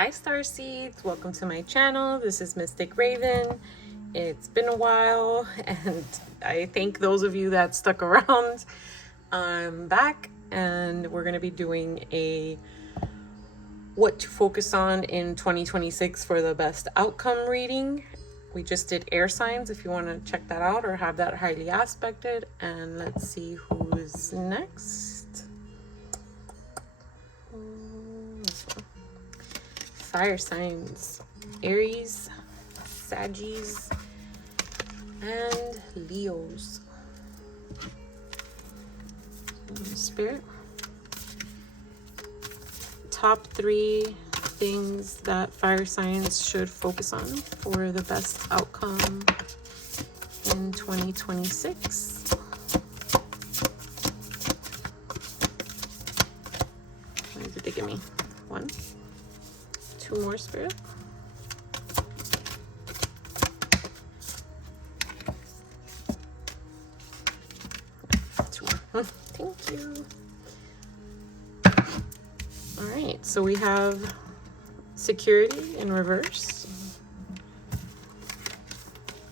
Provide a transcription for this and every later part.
Hi Starseeds, welcome to my channel. This is Mystic Raven. It's been a while and I thank those of you that stuck around. I'm back and we're going to be doing a what to focus on in 2026 for the best outcome reading. We just did air signs if you want to check that out or have that highly aspected. And let's see who's next. Fire signs: Aries, Sagittarius, and Leos. Spirit, top 3 things that fire signs should focus on for the best outcome in 2026. What did they give me? 1, 2 more, Spirit. Thank you. All right, so we have security in reverse,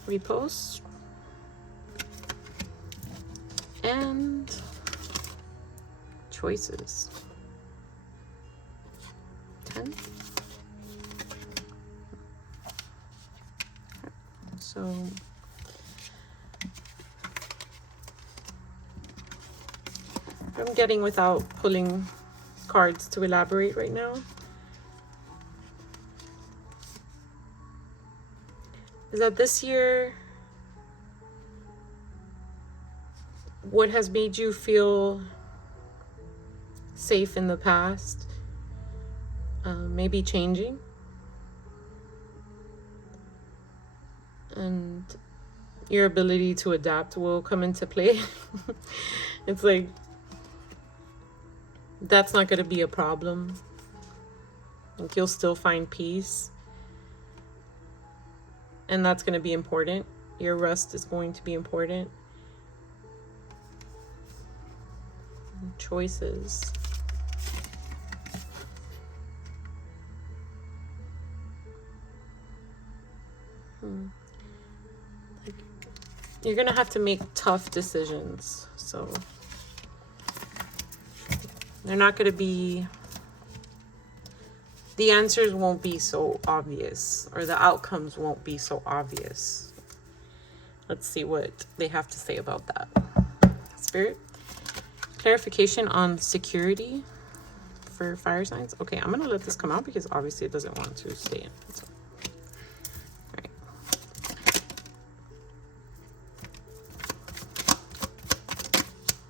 repost, and choices. 10. So I'm getting without pulling cards to elaborate right now. Is that this year, what has made you feel safe in the past maybe changing, and your ability to adapt will come into play. It's like that's not going to be a problem. Like, you'll still find peace, and that's going to be important. Your rest is going to be important. Choices. Like, you're going to have to make tough decisions. So they're not going to be, the answers won't be so obvious, or the outcomes won't be so obvious. Let's see what they have to say about that. Spirit, clarification on security for fire signs. Okay, I'm going to let this come out because obviously it doesn't want to stay in. So, all right.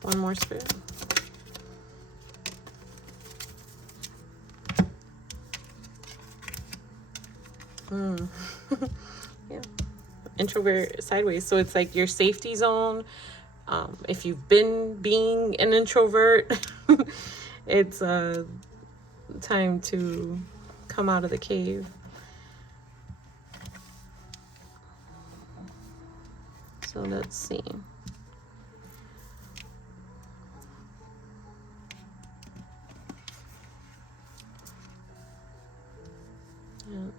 One more, Spirit. Yeah, introvert sideways. So it's like your safety zone. If you've been being an introvert, it's time to come out of the cave. So let's see.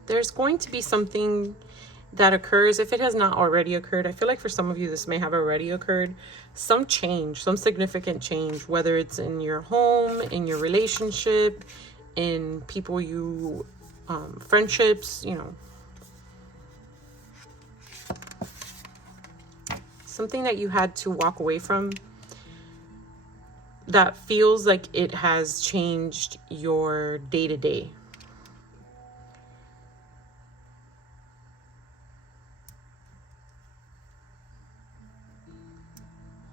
There's going to be something that occurs, if it has not already occurred. I feel like for some of you this may have already occurred. Some change, some significant change, whether it's in your home, in your relationship, in people you friendships, you know, something that you had to walk away from that feels like it has changed your day-to-day.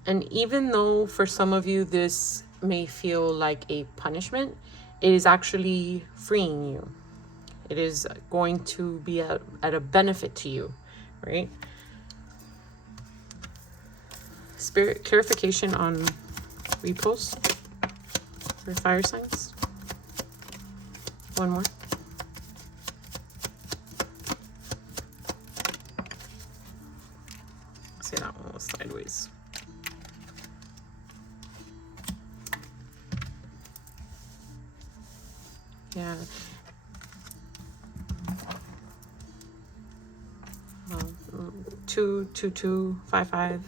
And even though for some of you this may feel like a punishment, it is actually freeing you. It is going to be at a benefit to you, right? Spirit, clarification on repost for fire signs. One more. Say that one was sideways. Yeah. 222255.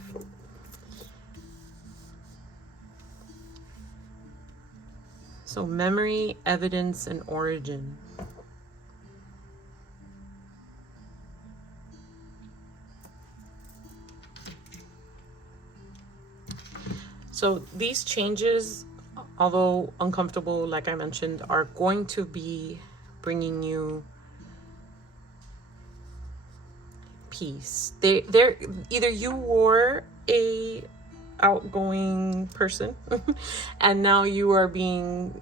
So memory, evidence, and origin. So these changes, although uncomfortable, like I mentioned, are going to be bringing you peace. They're either you were a outgoing person and now you are being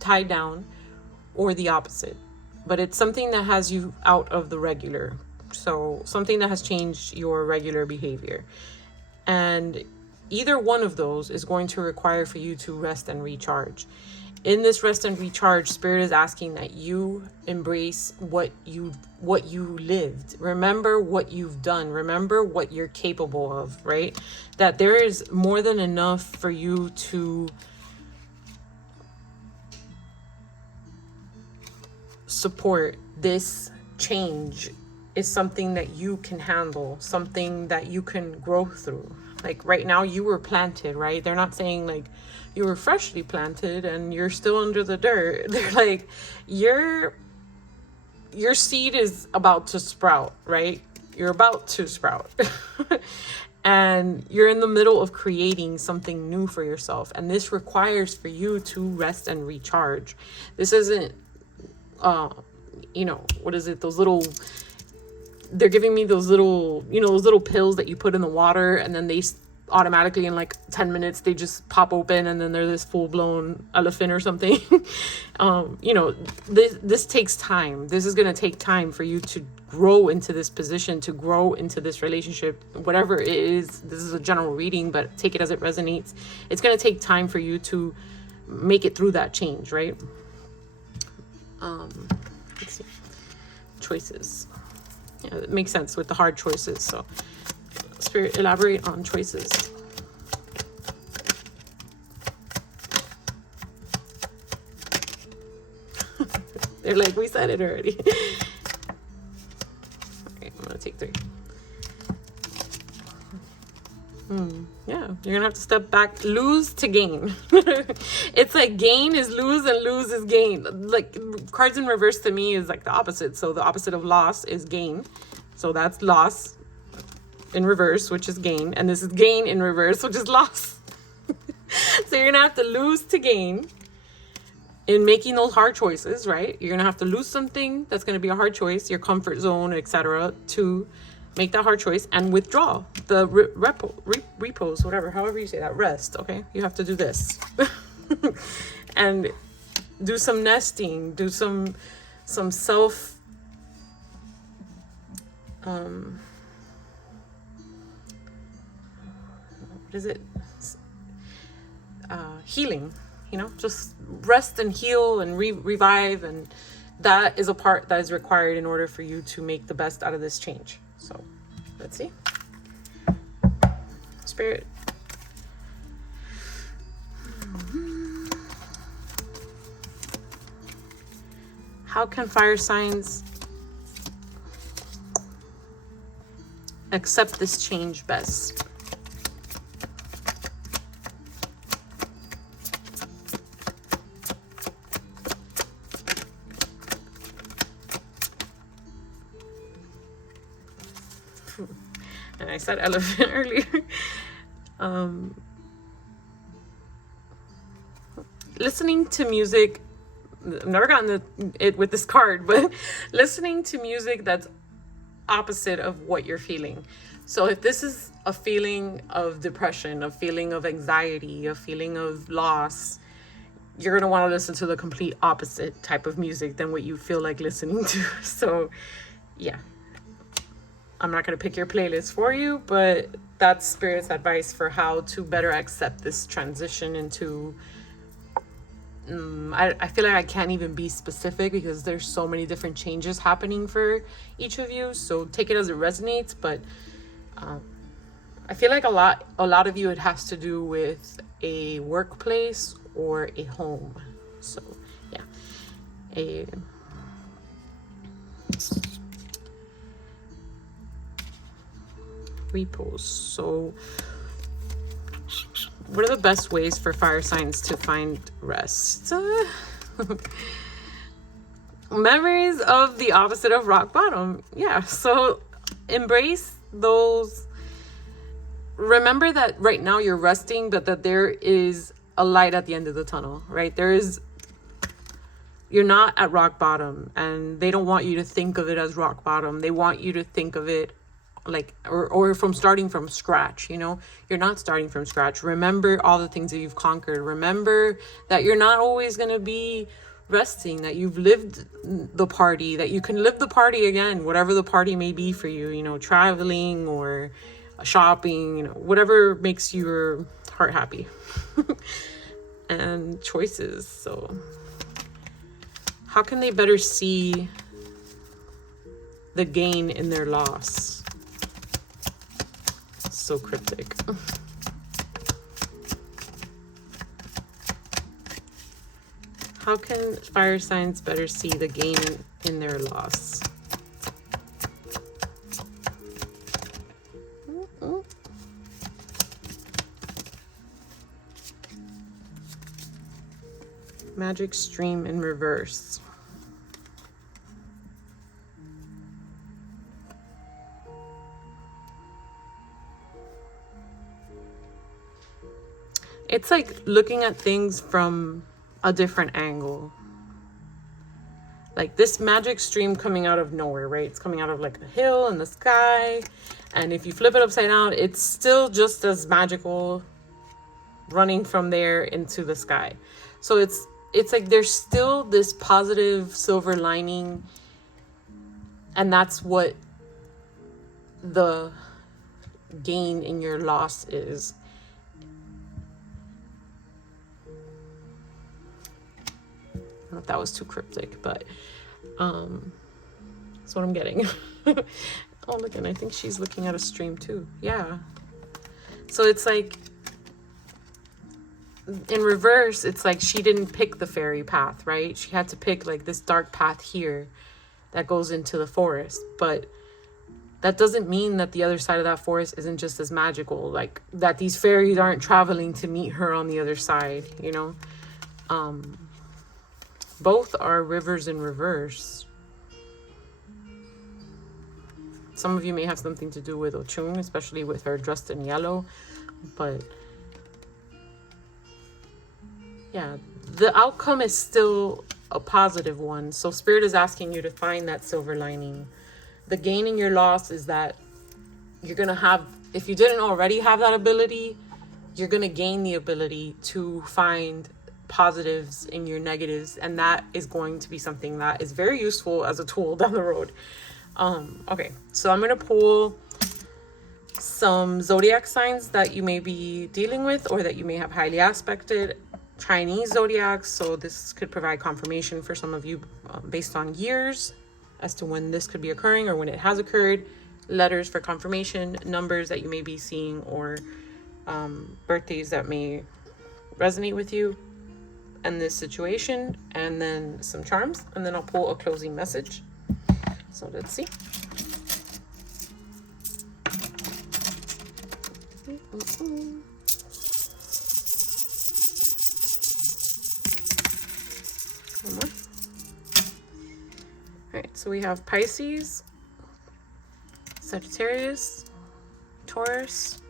tied down, or the opposite, but it's something that has you out of the regular. So something that has changed your regular behavior, and either one of those is going to require for you to rest and recharge. In this rest and recharge, Spirit is asking that you embrace what you lived. Remember what you've done. Remember what you're capable of, right? That there is more than enough for you to support. This change is something that you can handle, something that you can grow through. Like right now you were planted, right? They're not saying like you were freshly planted and you're still under the dirt. They're like your seed is about to sprout, right? You're about to sprout. And you're in the middle of creating something new for yourself, and this requires for you to rest and recharge. This isn't what is it, those little, they're giving me those little, those little pills that you put in the water and then they automatically in like 10 minutes they just pop open and then they're this full-blown elephant or something. This takes time. This is going to take time for you to grow into this position, to grow into this relationship, whatever it is. This is a general reading, but take it as it resonates. It's going to take time for you to make it through that change, right? Let's see. Choices. Yeah, it makes sense with the hard choices. So Spirit, elaborate on choices. They're like, we said it already. Okay, I'm gonna take 3. Yeah, you're gonna have to step back, lose to gain. It's like gain is lose and lose is gain. Like cards in reverse to me is like the opposite. So the opposite of loss is gain. So that's loss in reverse, which is gain. And this is gain in reverse, which is loss. So you're gonna have to lose to gain in making those hard choices, right? You're gonna have to lose something that's gonna be a hard choice, your comfort zone, etc., to make that hard choice, and withdraw the repose, whatever, however you say that, rest. Okay, you have to do this. And do some nesting, do some self what is it, healing, just rest and heal and revive, and that is a part that is required in order for you to make the best out of this change. So let's see. Spirit. How can fire signs accept this change best? And I said elephant earlier. Listening to music, I've never gotten it with this card, but listening to music that's opposite of what you're feeling. So if this is a feeling of depression, a feeling of anxiety, a feeling of loss, you're going to want to listen to the complete opposite type of music than what you feel like listening to. So yeah, I'm not going to pick your playlist for you, but that's Spirit's advice for how to better accept this transition into I feel like I can't even be specific because there's so many different changes happening for each of you. So take it as it resonates. But I feel like a lot of you, it has to do with a workplace or a home. So yeah, 3 pulls. So what are the best ways for fire signs to find rest? Memories of the opposite of rock bottom. Yeah, so embrace those. Remember that right now you're resting, but that there is a light at the end of the tunnel, right? You're not at rock bottom, and they don't want you to think of it as rock bottom. They want you to think of it like, or from starting from scratch, you know? You're not starting from scratch. Remember all the things that you've conquered. Remember that you're not always going to be resting, that you've lived the party, that you can live the party again, whatever the party may be for you, you know, traveling or shopping, you know, whatever makes your heart happy. And choices. So how can they better see the gain in their loss? So cryptic. How can fire signs better see the gain in their loss? Magic stream in reverse. It's like looking at things from a different angle. Like this magic stream coming out of nowhere, right? It's coming out of like a hill in the sky. And if you flip it upside down, it's still just as magical running from there into the sky. So it's like there's still this positive silver lining, and that's what the gain in your loss is. I don't know if that was too cryptic, but that's what I'm getting. Oh, look, and I think she's looking at a stream too. Yeah. So it's like, in reverse, it's like she didn't pick the fairy path, right? She had to pick like this dark path here that goes into the forest. But that doesn't mean that the other side of that forest isn't just as magical, like that these fairies aren't traveling to meet her on the other side, you know? Both are rivers in reverse. Some of you may have something to do with Ochun, especially with her dressed in yellow, but yeah, the outcome is still a positive one. So Spirit is asking you to find that silver lining. The gain in your loss is that you're going to have, if you didn't already have that ability, you're going to gain the ability to find positives in your negatives. And that is going to be something that is very useful as a tool down the road. Okay, so I'm going to pull some zodiac signs that you may be dealing with or that you may have highly aspected. Chinese zodiacs, so this could provide confirmation for some of you based on years as to when this could be occurring or when it has occurred. Letters for confirmation, numbers that you may be seeing, or birthdays that may resonate with you in this situation, and then some charms, and then I'll pull a closing message. So let's see. Come on. All right, so we have Pisces, Sagittarius, Taurus,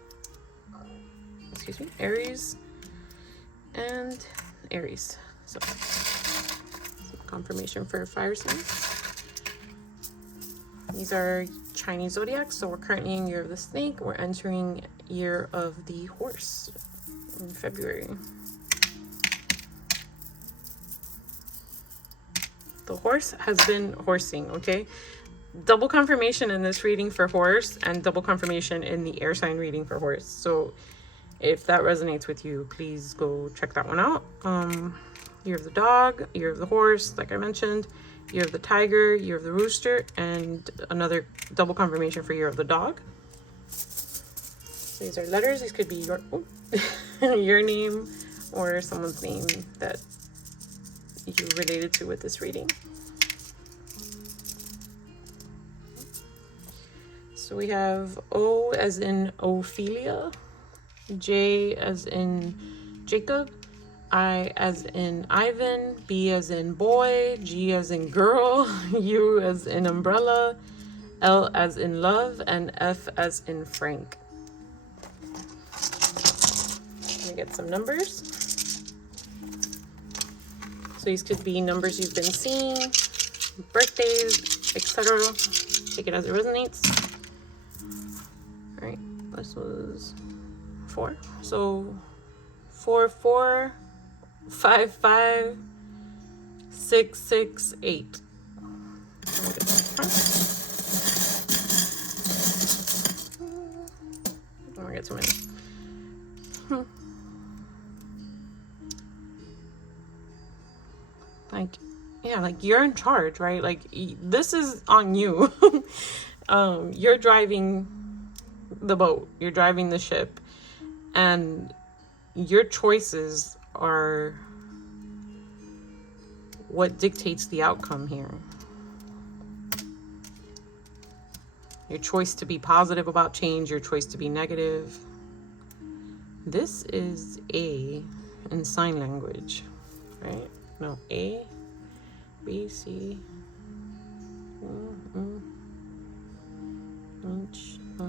Aries, and Aries. So some confirmation for fire signs. These are Chinese zodiacs, so we're currently in year of the snake. We're entering year of the horse in February. The horse has been horsing, okay? Double confirmation in this reading for horse and double confirmation in the air sign reading for horse. So if that resonates with you, please go check that one out. Year of the dog, year of the horse, like I mentioned, year of the tiger, year of the rooster, and another double confirmation for year of the dog. So these are letters. These could be your your name or someone's name that you related to with this reading. So we have O as in Ophelia, J as in Jacob, I as in Ivan, B as in boy, G as in girl, U as in umbrella, L as in love, and F as in Frank. Let me get some numbers. So these could be numbers you've been seeing, birthdays, etc. Take it as it resonates. All right, this was 4. So 4, 4, 5, 5, 6, 6, 8. I'm gonna get too many. Like, yeah, like you're in charge, right? Like this is on you. You're driving the boat, you're driving the ship, and your choices are what dictates the outcome here. Your choice to be positive about change, your choice to be negative. This is A in sign language, right? No, A, B, C, H, I,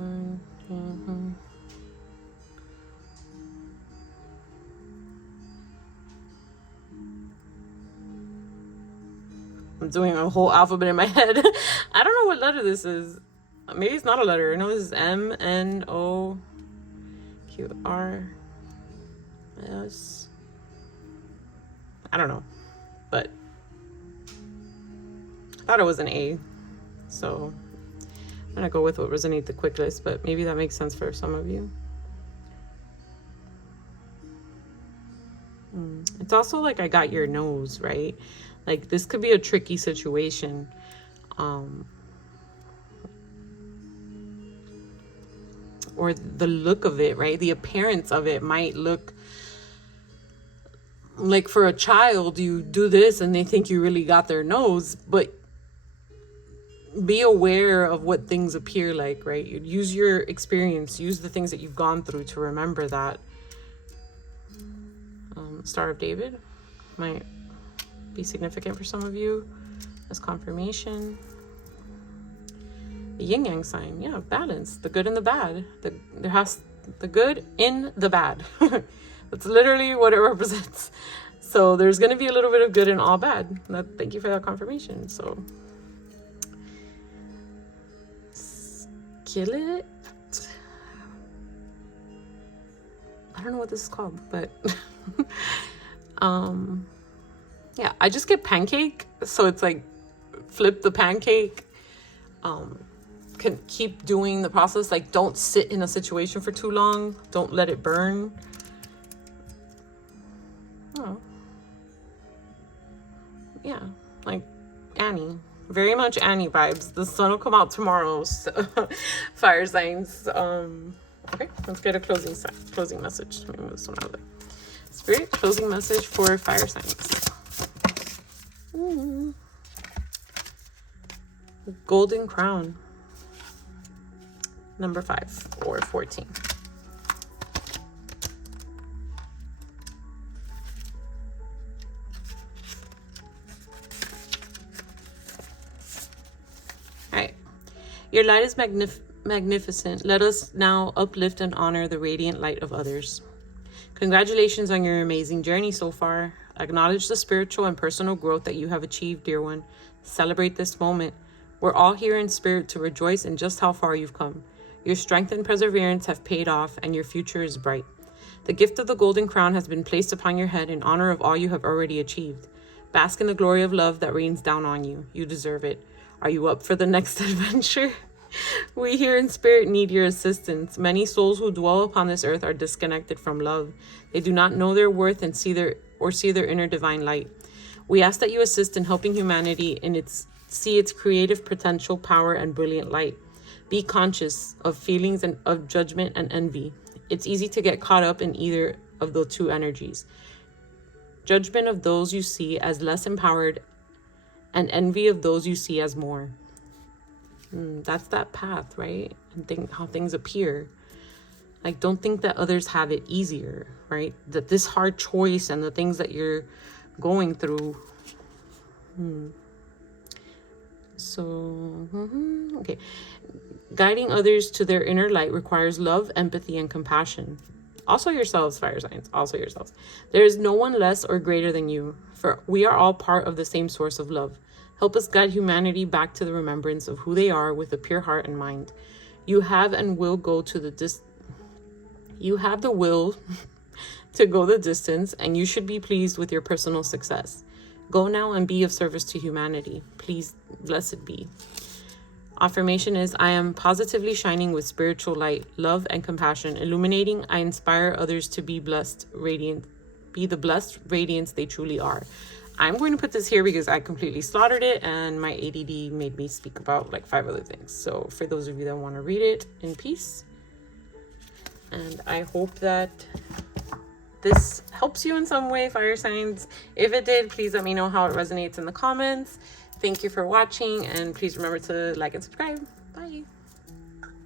I'm doing a whole alphabet in my head. I don't know what letter this is. Maybe it's not a letter. I know this is M, N, O, Q, R, S. I don't know. But I thought it was an A. So I'm going to go with what resonates the quickest. But maybe that makes sense for some of you. It's also like I got your nose, right? Like this could be a tricky situation. Or the look of it, right? The appearance of it might look like for a child, you do this and they think you really got their nose, but be aware of what things appear like, right? Use your experience, use the things that you've gone through to remember that. Star of David might be significant for some of you as confirmation. The yin yang sign, yeah, balance, the good and the bad. There has the good in the bad. That's literally what it represents. So there's going to be a little bit of good and all bad. Thank you for that confirmation. So skillet. I don't know what this is called, but yeah, I just get pancake. So it's like flip the pancake. Can keep doing the process. Like don't sit in a situation for too long. Don't let it burn. Oh. Yeah, like Annie. Very much Annie vibes. The sun will come out tomorrow. So fire signs. Okay, let's get a closing message. Let me move this one out of there. Spirit, closing message for fire signs. Golden crown. Number 5 or 14. All right. Your light is magnificent. Let us now uplift and honor the radiant light of others. Congratulations on your amazing journey so far. Acknowledge the spiritual and personal growth that you have achieved, dear one. Celebrate this moment. We're all here in spirit to rejoice in just how far you've come. Your strength and perseverance have paid off, and your future is bright. The gift of the golden crown has been placed upon your head in honor of all you have already achieved. Bask in the glory of love that rains down on you. You deserve it. Are you up for the next adventure? We here in spirit need your assistance. Many souls who dwell upon this earth are disconnected from love. They do not know their worth and see their inner divine light. We ask that you assist in helping humanity see its creative potential, power, and brilliant light. Be conscious of feelings and of judgment and envy. It's easy to get caught up in either of the two energies. Judgment of those you see as less empowered, and envy of those you see as more. That's that path, right? And think how things appear. Like, don't think that others have it easier, right? That this hard choice and the things that you're going through. So, okay. Guiding others to their inner light requires love, empathy, and compassion. Also yourselves, fire signs, also yourselves. There is no one less or greater than you, for we are all part of the same source of love. Help us guide humanity back to the remembrance of who they are with a pure heart and mind. You have and will go to the you have the will to go the distance, and you should be pleased with your personal success. Go now and be of service to humanity. Please, blessed be. Affirmation is, I am positively shining with spiritual light, love, and compassion. Illuminating, I inspire others to be blessed, radiant, be the blessed radiance they truly are. I'm going to put this here because I completely slaughtered it and my ADD made me speak about like 5 other things. So for those of you that want to read it in peace, and I hope that this helps you in some way, fire signs. If it did, please let me know how it resonates in the comments. Thank you for watching, and please remember to like and subscribe. Bye.